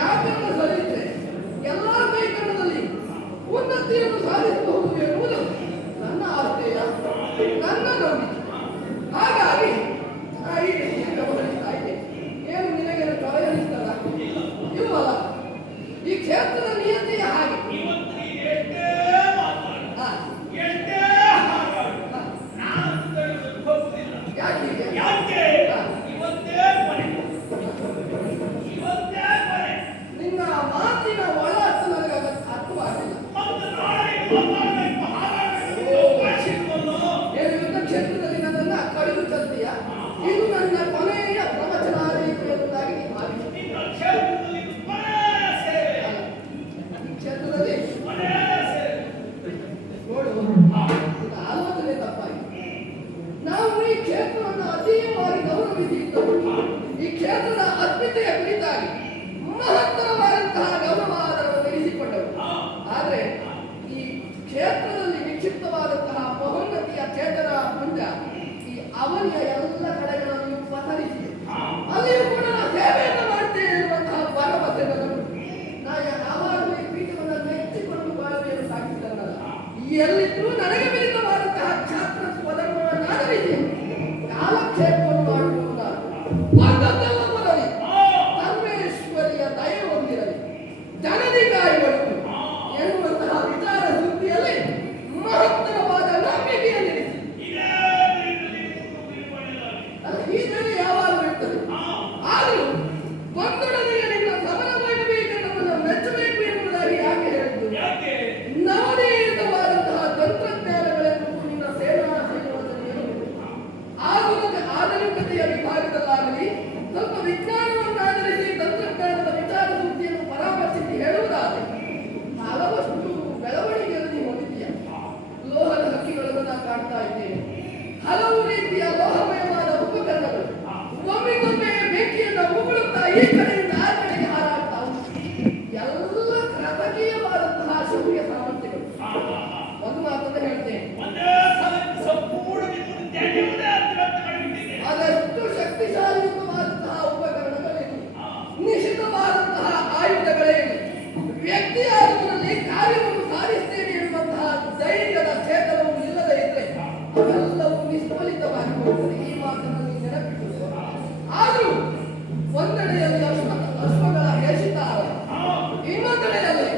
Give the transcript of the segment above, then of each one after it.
ವ್ಯಾಕರಣ ಸರಿದ್ರೆ ಎಲ್ಲ ಕೈಕರಣದಲ್ಲಿ ಉನ್ನತಿಯನ್ನು ಸಾಧಿಸಬಹುದು ಎನ್ನುವುದು ನನ್ನ ಆಸ್ಥೆಯ ನನ್ನ ನಂಬಿಕೆ. ಹಾಗಾಗಿ ಈ ರೀತಿ ಗಮನಿಸ್ತಾ ಇದ್ದೆ. ಏನು ನಿನಗೆ ಪ್ರಯೋಜಿಸ್ತಲ್ಲ ಇಲ್ವಲ್ಲ? ಈ ಕ್ಷೇತ್ರದ ನಿಯತಿಯ ಹಾಗೆ ನಿನ್ನ ಮಾತಿನ ಒಳ ಅರ್ಥ ನನಗೆ ಅರ್ಥವಾಗಿಲ್ಲ. ಏನು ಯುದ್ಧ ಕ್ಷೇತ್ರದಲ್ಲಿ ನನ್ನನ್ನ ಕಡಿದು ತರ್ತೀಯ? ಇದು ನನ್ನ ಕೊನೆಯ ಪ್ರವಚನ ಎಂಬುದಾಗಿ ನೀನು ಭಾವಿಸಿ ಕ್ಷೇತ್ರದಲ್ಲಿ ನೋಡು, ಆಲೋಚನೆ ತಪ್ಪಾಗಿದೆ. ನಾವು ಈ ಕ್ಷೇತ್ರವನ್ನು ಅತೀವವಾಗಿ ಗೌರವಿಸಿದ್ದವು. ಈ ಕ್ಷೇತ್ರದ ಅಸ್ಮಿತೆಯ ಕುರಿತಾಗಿ ಮಹತ್ತರವಾದಂತಹ ಗೌರವಾದರವನ್ನು ಇರಿಸಿಕೊಂಡವು. ಆದರೆ ಈ ಕ್ಷೇತ್ರದಲ್ಲಿ ನಿಕ್ಷಿಪ್ತವಾದಂತಹ ಮಹೋನ್ನತಿಯ ಚೇತನ ಪುಂಜ ಈ ಅವನಿಯ ಎಲ್ಲ ಕಡೆಗಳನ್ನು ಪಸರಿಸಿದೆ. ಅಲ್ಲಿಯೂ ಕೂಡ ನಾನು ಸೇವೆಯನ್ನು ಮಾಡ್ತೇನೆ ಎನ್ನುವಂತಹ ಭರವಸೆ ನನ್ನದು. ಯಾವಾಗಲೂ ಈ ಪೀಠವನ್ನು ನೆಚ್ಚಿಕೊಂಡು ಬಾಳುವೆಯನ್ನು ಸಾಗಿಸಿದವನಲ್ಲ. ಎಲ್ಲಿದ್ದರೂ ನನಗೆ ಮಿಲಿತವಾದಂತಹ ಛಾತ್ರ ಸ್ವಧರ್ಮವನ್ನು ಆಧರಿಸಿ ಕಾಲಕ್ಷೇಪವನ್ನು ಮಾಡುವುದಾದ ವರ್ಗದೆಲ್ಲ ಬರಲಿ, ಪರಮೇಶ್ವರಿಯ ದಯೆ ಹೊಂದಿರಲಿ, ಜನದಿ ಕಾಯುಗಳು ಎನ್ನುವಂತಹ ವಿಚಾರ ಸುದ್ದಿಯಲ್ಲಿ ಮಹತ್ತರವಾದ ನಂಬಿಕೆಯನ್ನಿರಿಸಿ ಈ ಜನ ಯಾವಾಗಲೂ ಇರ್ತದೆ. ಆದರೂ ಬಂದೊಡನೆಗೆ ನಿನ್ನ ಸಮರವಾಗಬೇಕೆನ್ನುವುದನ್ನು ಮೆಚ್ಚಬೇಕು ಎಂಬುದಾಗಿ ಯಾಕೆ ಹೇಳಿದ್ದು? ನವನೀತವಾದಂತಹ ತಂತ್ರಜ್ಞಾನಗಳನ್ನು ನಿನ್ನ ಸೇನಾ ಸಂಯೋಜನೆಯನ್ನು ಆಧುನಿಕತೆಯ ವಿಭಾಗದಲ್ಲಾಗಲಿ ಸ್ವಲ್ಪ ವಿಜ್ಞಾನವನ್ನಾಧರಿಸಿ ತಂತ್ರಜ್ಞಾನದ ವಿಚಾರ ಸುದ್ದಿಯನ್ನು ಪರಾಮರ್ಶಿಸಿ ಹೇಳುವುದಾದರೆ ಹಲವಷ್ಟು ಬೆಳವಣಿಗೆಯಲ್ಲಿ ಹೊಂದಿದೆಯ. ಲೋಹದ ಹಕ್ಕಿಗಳನ್ನು ನಾನು ಕಾಣ್ತಾ ಇದ್ದೇನೆ. ಹಲವು ರೀತಿಯ ಲೋಹಮಯವಾದ ಉಪಕರಣಗಳು ಒಮ್ಮಿಗೊಮ್ಮೆ ಬೆಂಕಿಯನ್ನು ಉಗುಳುತ್ತಾ ಈ ಕಡೆಯಿಂದ ಆ ಕಡೆಗೆ ಹಾರಾಡ್ತಾ ಎಲ್ಲ ಕೃತಕೀಯವಾದಂತಹ ಶೌರ್ಯ ಸಾಮರ್ಥ್ಯಗಳು. ಒಂದು ಮಾತನ್ನು ಹೇಳ್ತೇನೆ, ಅದೆಷ್ಟು ಶಕ್ತಿಶಾಲಿಯುತವಾದಂತಹ ಉಪಕರಣಗಳಿವೆ, ನಿಶ್ಚಿತವಾದಂತಹ ಆಯುಧಗಳೇನು, ವ್ಯಕ್ತಿಯಾದವರಲ್ಲಿ ಕಾರ್ಯವನ್ನು ಸಾಧಿಸ್ತೇನೆ ಎನ್ನುವಂತಹ ಧೈರ್ಯದ ಚೇತನವು ಇಲ್ಲದೆ ಇದ್ದರೆ ಅವೆಲ್ಲವೂ ನಿಷ್ಫಲಿತವಾಗಿ ಹೋಗುತ್ತದೆ. ಈ ಮಾತನ್ನು ನೀವು ನೆನಪಿಟ್ಟು ಆದರೂ ಒಂದೆಡೆಯಲ್ಲಿ ಅಶ್ವಗಳ ಹೇಷಿತಾರ, ಇನ್ನೊಂದೆಡೆಯಲ್ಲಿ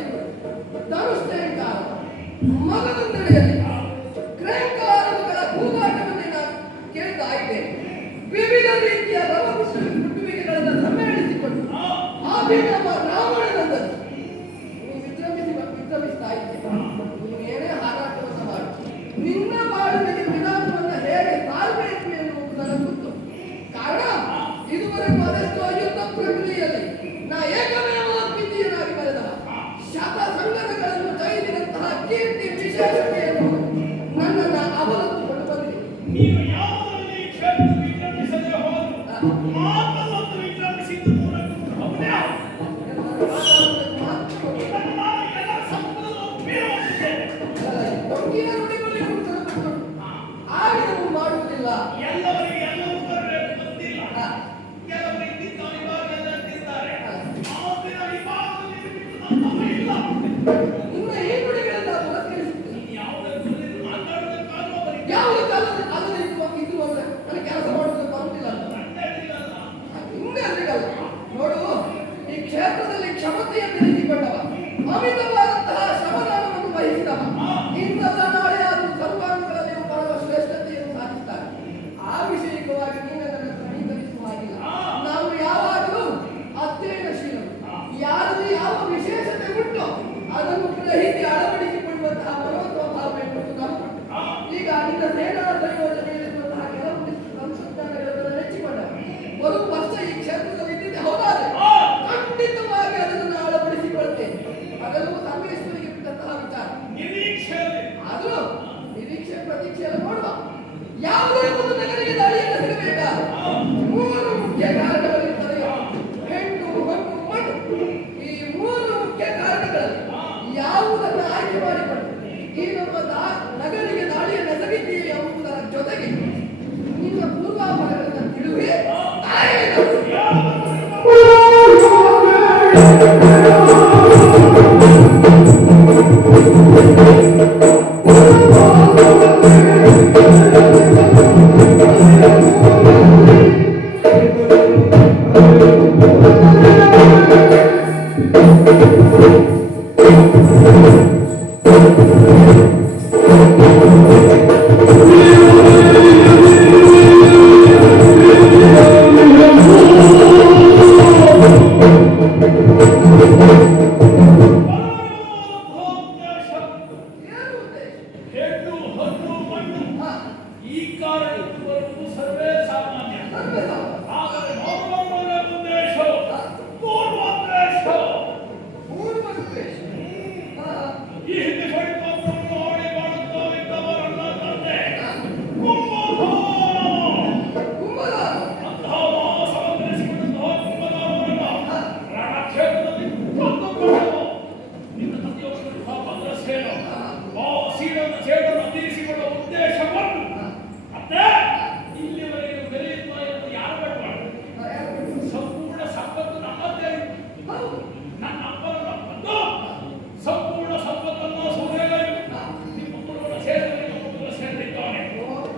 ಧನುಷ್ಟೇಂಕಾರ, ಮಗದೊಂದೆಡೆಯಲ್ಲಿ ಕ್ರೇಂಕಾರಗಳ ಕೂಗಾಟವನ್ನೇ ನಾನು ಕೇಳ್ತಾ ಇದ್ದೇನೆ. ವಿವಿಧ ರೀತಿಯ ರವಗುಟ್ಟುವಿಕೆಗಳನ್ನು ಸಮ್ಮೇಳಿಸಿಕೊಂಡು ಆ ನಮ್ಮ ರಾವಣನಂದಲ್ಲಿ ವಿಶ್ರಮಿಸ್ತಾ ಇದ್ದೇನೆ. ನೀವೇನೇ ಹಾರಾಟವನ್ನು ಮಾಡಿ ನಿನ್ನ ಬಾಳುವಿಗೆ ವಿಧಾನವನ್ನು ಹೇಗೆ ಸಾರಬೇಕು ಎನ್ನುವುದು ನನಗೆ ಗೊತ್ತು. ಕಾರಣ ಇದುವರೆಗೂ ಅದೆಷ್ಟೋ ಯುದ್ಧ ಪ್ರಕ್ರಿಯೆಯಲ್ಲಿ ನಾ ಏಕಮೇವ ಅದ್ವಿತೀಯನಾಗಿ ಬರೆದ ಶತ ಸಂಗತಿಗಳನ್ನು ಜಯಿಸಿದಂತಹ ಕೀರ್ತಿ ವಿಶೇಷತೆಯನ್ನು ನನ್ನನ್ನು ಅವಲಂಬಿಸಿಕೊಂಡು ಬಂದಿದೆ. ಆಡಿದವು ಮಾಡುವುದಿಲ್ಲ. ಇನ್ನು ಈ ನುಡಿಗಳೆಲ್ಲ ಪುರಸ್ಕರಿಸುತ್ತೇನೆ. ಯಾವ ಕಾಲದಲ್ಲಿ ಇದ್ದುವಂದ್ರೆ ನನಗೆ ಕೆಲಸ ಮಾಡುವುದು ಬರುತ್ತಿಲ್ಲ ಅಂತ ಇನ್ನೇ ಅಲ್ಲಿಗಲ್ಲ. ನೋಡು, ಈ ಕ್ಷೇತ್ರದಲ್ಲಿ ಕ್ಷಮತೆಯನ್ನು ನಿಲ್ಲಿಸಿಕೊಂಡವ, ಅಮಿತವಾದಂತಹ ಶ್ರಮದಾನವನ್ನು ವಹಿಸಿದವ, ಇಂತಹ ನಾಳೆ ಅದು ಸರ್ವಾಂಗಗಳಲ್ಲಿ ಬರುವ ಶ್ರೇಷ್ಠತೆಯನ್ನು ಸಾಧಿಸ್ತಾರೆ. ಆ ವಿಷಯಕವಾಗಿ ನೀನು ಅದನ್ನು ಸಮೀಕರಿಸುವ ಹಾಗಿಲ್ಲ. ನಾವು ಯಾವಾಗಲೂ ಅಧ್ಯಯನಶೀಲರು. ಯಾರಲ್ಲಿ ಯಾವ ವಿಶೇಷತೆ ಉಂಟು ಅದನ್ನು ಏನು ಉದ್ದೇಶ? ಹೆಣ್ಣು ಹಣ್ಣು ಮಣ್ಣು ಹಾ, ಈ ಕಾರಣಕ್ಕೆ ಬರುವುದು ಸರ್ವೇ ಸಾಮಾನ್ಯ. ಸರ್ವೇ ಸಾಮಾನ್ಯ. ಆದರೆ ಮೊದಲನೇ ಉದ್ದೇಶ ಪೂರ್ವೋದ್ದೇಶ. ಪೂರ್ವ ಉದ್ದೇಶ. ಹಾ, ಈ ಹಿಂದೆ ಬಳಿತವನ್ನು ಆಡಿ ಮಾಡುತ್ತಾ ಇದ್ದವರನ್ನ ತಂದೆ ಕುಂಭದಾನ. ಕುಂಭದಾನ. ಅಂತಹ ಮಹಾಸಮಂತರಿಸಿಕೊಂಡಂತಹ ಕುಂಭದಾನವರನ್ನ ರಣಕ್ಷೇತ್ರದಲ್ಲಿ ಕೊಂದುಕೊಂಡರು. ನಿನ್ನ ತಂದೆಯವರಂತಹ ಭದ್ರಸೇನ ಆ ಸೀಡನ್ನು ಸೇಡನ್ನು ತೀರಿಸಿಕೊಳ್ಳುವ ಉದ್ದೇಶವನ್ನು ಮತ್ತೆ ಇಲ್ಲಿವರೆಗೆ ಬೆಳೆಯುತ್ತಾ ಎಂದು ಯಾರು ಮಾಡಬಾರದು. ಹಾ, ಯಾರು ಬಿಡು? ಸಂಪೂರ್ಣ ಸಂಪತ್ತು ನಮ್ಮದೇ. ಹೌದು. ನನ್ನ ಅಪ್ಪನ ಬಂದು ಸಂಪೂರ್ಣ ಸಂಪತ್ತನ್ನು ಸೂರ್ಯಗಾಯಿ ನಿಮ್ಮ ಪುತ್ರನ ಸೇರಿದ ಪುತ್ರ ಸೇರಿದ್ದಾನೆ.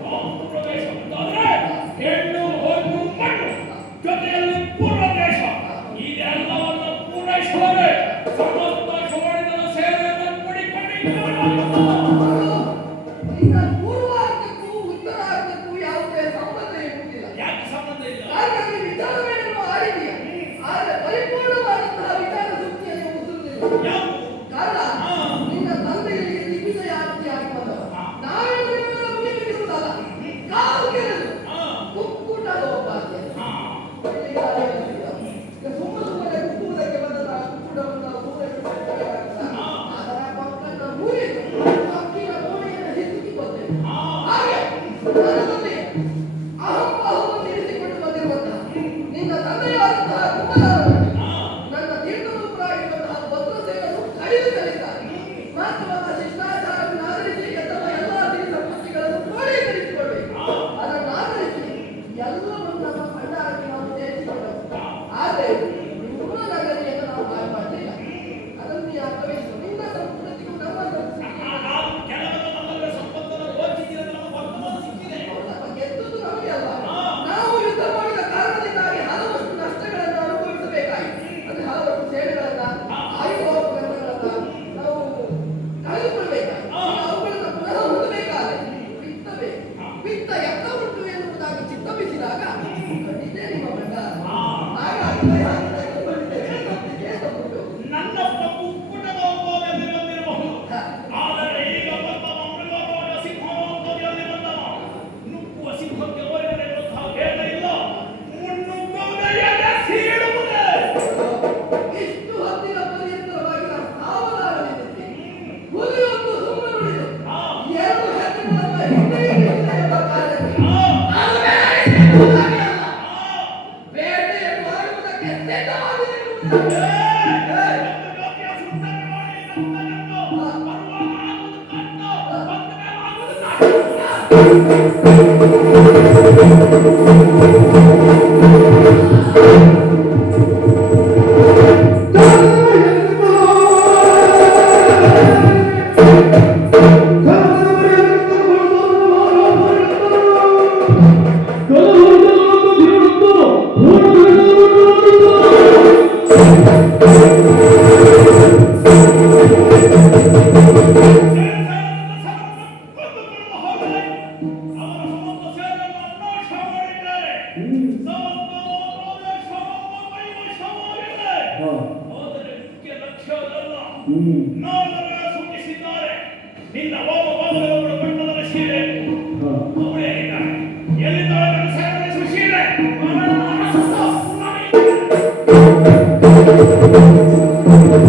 ಆ ಪೂರ್ವದೇಶ ಬಂದಾದ್ರೆ ಹೆಣ್ಣು ಹೊನ್ನು ಮಣ್ಣು ಜೊತೆಯಲ್ಲಿ ಪೂರ್ವ ದೇಶ ಇದೆಲ್ಲವನ್ನು ಪೂರೈಸುವರೆ ಸಮಸ್ತ ಚೋಳಿನ ಸೇವೆಯನ್ನು ಪಡಿಕೊಂಡಿದ್ದಾನೆ. ನಿನ್ನ ಪೂರ್ವಾರ್ಧಕ್ಕೂ ಉತ್ತರಾರ್ಧಕ್ಕೂ ಯಾವುದೇ ಸಂಬಂಧ ಇರುವುದಿಲ್ಲ. ಯಾಕೆ ಸಂಬಂಧ ಇಲ್ಲ? ಹಾಗಾಗಿ ವಿಚಾರವೇನೋ ಆಡಿದೆಯ, ಆದರೆ ಪರಿಪೂರ್ಣವಾದಂತಹ ವಿಚಾರ ಶಕ್ತಿಯನ್ನು ಮುಗಿಸುವುದಿಲ್ಲ. ಯಾವುದು? ಕಾರಣ ಹಾ. ನಿನ್ನ ತಂದೆಗಳಿಗೆ ದಿಗ್ವಿಜಯ ಆಗಿ ಬಂದವ. ನಾವೇನು ನಿಮ್ಮನ್ನ ಮುಗಿಸಿರುವುದಲ್ಲ, ಕಾಲು ಕೆರೆದು ಹಾ. ಕುಕ್ಕುಟ ಲೋಪಾದ್ಯ. ಹಾ. ಈಗ ಸುಮ್ಮನೆ ಕುಕ್ಕುವುದಕ್ಕೆ ಬಂದ ಕುಕ್ಕುಟವನ್ನು ಊರೇ ಹಾ. ಅದರ ಪಕ್ಕದ ಮುರಿದು ಅಕ್ಕಿನ ಕೋಣೆಯನ್ನು ಹಿಸುಕಿ ಬಂದೆವು. ಹಾ. ಹಾಗೆ ನನ್ನಲ್ಲಿ ಅಹಂಭಾವವನ್ನು ಇರಿಸಿಕೊಂಡು ಬಂದಿರುವಂತಹ ನಿನ್ನ ತಂದೆಯಾದಂತಹ ಕುಮಾರನನ್ನು ಹಾ. ನನ್ನ ತೀರ್ಥರೂಪರಾಗಿರುವಂತಹ ಭದ್ರಸೇನರು ಕಡಿದು ಕಲಿತಾರೆ. ಮಾತ್ರವಲ್ಲ, ಶಿಷ್ಟಾಚಾರವನ್ನು ಆಧರಿಸಿ ಗೆದ್ದವ ಎಲ್ಲ ಸಿರಿ ಸಂಪತ್ತಿಗಳನ್ನು ಕ್ರೋಢೀಕರಿಸಿಕೊಳ್ಳಬೇಕು. ಅದನ್ನು ಆಧರಿಸಿ ಎಲ್ಲವನ್ನು ನಮ್ಮ ಭಂಡಾರಕ್ಕೆ ನಾವು ಸೇರಿಸಿಕೊಂಡೆವು. ಆದರೆ ನಿಮ್ಮ ನಗರಿಯನ್ನು ನಾವು ಹಾಳು ಮಾಡಲಿಲ್ಲ. ಅದನ್ನು ನೀ ಅರ್ಥವಿಸು. ನಿನ್ನ ಸಂಸ್ಕೃತಿಗೂ ನಮ್ಮ ಸಂಸ್ಕೃತಿಗೂ ನಾವು ಕೆಲವರು ನಮ್ಮಲ್ಲಿ ಸಂಪತ್ತನ್ನು ವಂಚಿಸಿದರೆ ನಮ್ಮ ವರ್ತಮಾನ ಸಿಕ್ಕಿದೆ. ನಮ್ಮ ಗೆದ್ದುದು ನಮಗೆ ಅಲ್ಲ. ನಾವು ಯುದ್ಧ ಮಾಡಿದ ಕಾರಣದಿಂದಾಗಿ ಹಲವಷ್ಟು ನಷ್ಟಗಳನ್ನು ಅನುಭವಿಸಬೇಕಾಯಿತು. ಅಂದ್ರೆ ಹಲವಷ್ಟು ಸೇವೆಗಳನ್ನ, ಆಯುಧೋಪಕರಣಗಳನ್ನ ನಾವು ಕಳೆದುಕೊಳ್ಬೇಕಾಯಿತು. ಅವುಗಳನ್ನು ಪುನಃ ಹೊಂದಬೇಕಾದ್ರೆ ಬಿತ್ತಬೇಕು. ಬಿತ್ತ ಎತ್ತ ಉಂಟು ಎನ್ನುವುದಾಗಿ ಚಿತ್ತಮಿಸಿದಾಗ ಖಂಡಿತ ನಿಮ್ಮ ಬಂಗಾರ. ಹಾಗಾಗಿ ನನ್ನಪ್ಪ ಕುಕ್ಕುಟದ ಒಬ್ಬದಲ್ಲಿ ಬಂದಿರಬಹುದು. ಆದರೆ ಈಗ ಬಂದವ ಮೃಗರಾಜ ಸಿಂಹದಲ್ಲಿ ಬಂದವ. ನುಗ್ಗುವ ಸಿಂಹಕ್ಕೆ ಓರಿಬರೆಯುವಂತಹ ಭೇದ ಇಲ್ಲ. ಮುನ್ನುಗ್ಗುವುದೇ ಎದೆ ಸೀಳುವುದೇ. ಇಷ್ಟು ಹತ್ತಿರ ಪರ್ಯಂತರವಾಗಿ ನಾವು ಸಾವಧಾನವಿದ್ದಿದ್ದೆ. ಹುಲಿಯೊಂದು ಸುಮ್ಮನೆ ಉಳಿದು ಎರಡು ಹೆಜ್ಜೆಗಳನ್ನು ಹಿಂದೆ ಎಂಬ ಕಾರಣಕ್ಕೆ ಬೇಟೆಯನ್ನು ಮಾಡುವುದಕ್ಕೆ ಸಿದ್ಧವಾಗಿದೆ ಎನ್ನುವುದಾಗಿ. ಸೂಚಿಸಿದ್ದಾರೆ. ನಿನ್ನ